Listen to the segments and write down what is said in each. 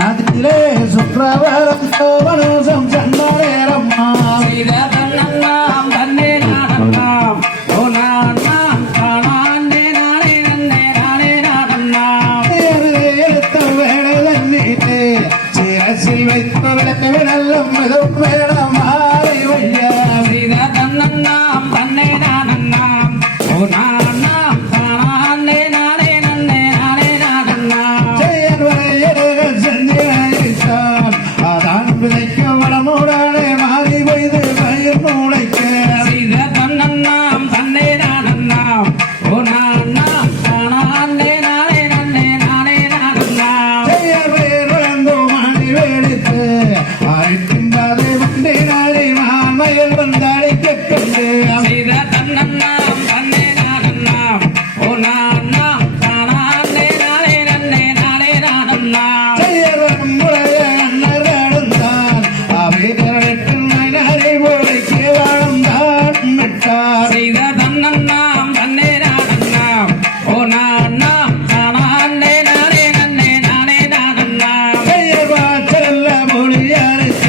அதிலே சுற்றவரம் சோமனோசம் சண்டரேரம்மா செய்த தன்னன்னாம் தன்னே நாடன்னாம் ஓ நான்னாம் தானாண்டே நானே நன்னே நானே நாடன்னாம் எடுத்த வேலை தண்ணீரே சிரசில் வைத்த விளக்கம் மிதம் வேடம் மாறி வையா செய்த தன்னன்னாம் தன்னே நாடன்னாம் ஓ நான்னாம் தானாண்டே நானே நன்னே நானே நாடன்னாம் செயல் வரையர்கள் செஞ்சான் அதான் விதைக்க வளமுடனே மாறி வைத்து பயிர் முளைக்க செய்த தன்னன்னாம் தன்னே நாடன்னாம் ஓ நான்னாம் தானாண்டே நானே நன்னே நானே நாடன்னாம் செயல் பயிர் வளர்ந்தோ மாறி வெடித்து அழைக்கின்றது வண்டி நாடி மாமையில் வந்தழைக்க கண்டு செய்த தன்னன்னாம் தன்னே நாடன்னாம் ஓ நான்னாம் தானாண்டே நானே நன்னே நானே நாடன்னாம் செயல் முறைய அண்ணர் நடந்தான் அவை திரட்டில் நாடி போய்க்கு வாழ்ந்தான் விட்டார் செய்த தன்னன்னாம் தன்னே நாடன்னாம் ஓ நான்னாம் தானாண்டே நானே நன்னே நானே நாடன்னாம் செயல் வாச்சல்ல மொழியறுக்க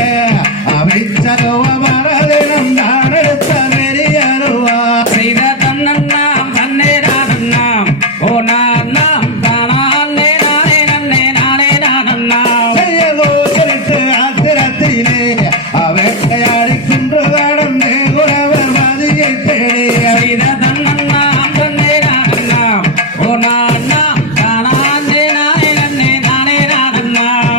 அவை சதுவ மரதினம் தான் எடுத்த நெறியருவா செய்த தன்னன்னாம் தன்னே நாடன்னாம் ஓ நான்னாம் தானாண்டே நானே நன்னே நானே நாடன்னாம் செயலோ இருட்டு ஆத்திரத்திலே அவேட்டையாடி குன்று கடந்தே குறவர் மதியை தேடிய செய்த தன்னன்னாம் தன்னே நாடன்னாம் ஓ நான்னாம் தானாண்டே நானே நன்னே நானே நாடன்னாம்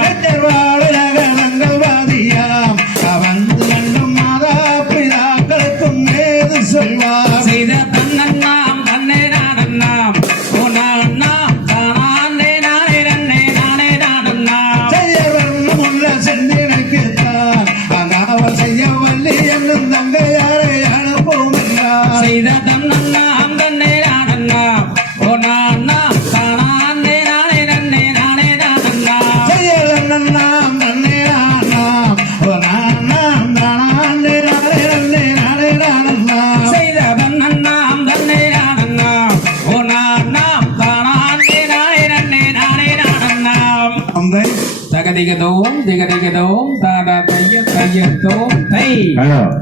வாழ்நகரங்கள் வாதியாம் அவந்து கண்டும் மாதா பிதாக்களுக்கும் ஏது சொல்வார் செய்த தன்னன்னாம் தன்னே நாடன்னாம் ஓ நான்னாம் தானாண்டே நானே நன்னே நானே நாடன்னாம் செய்யவர் உள்ள செந்தினைக்குத்தான் அங்காவல் செய்ய வள்ளி என்னும் தங்கையாரை அனுப்புகிறார் செய்த தன்னன்னாம் தன்னே நாடன்னாம் ஓ நான்னாம் தானாண்டே நானே நன்னே நானே நாடன்னாம் செயலன் நாம் தன்னே நாம் நாம் தானே நாளே நன்னே நாளே நானல்லாம் செய்த தன்னன்னாம் தன்னே நாடன்னாம் ஓ நான்னாம் தானாண்டே நானே நன்னே நானே நாடன்னாம் அந்த தகதிகதோம் திகதிகதோம் தாடா தைய தையத்தோம் தை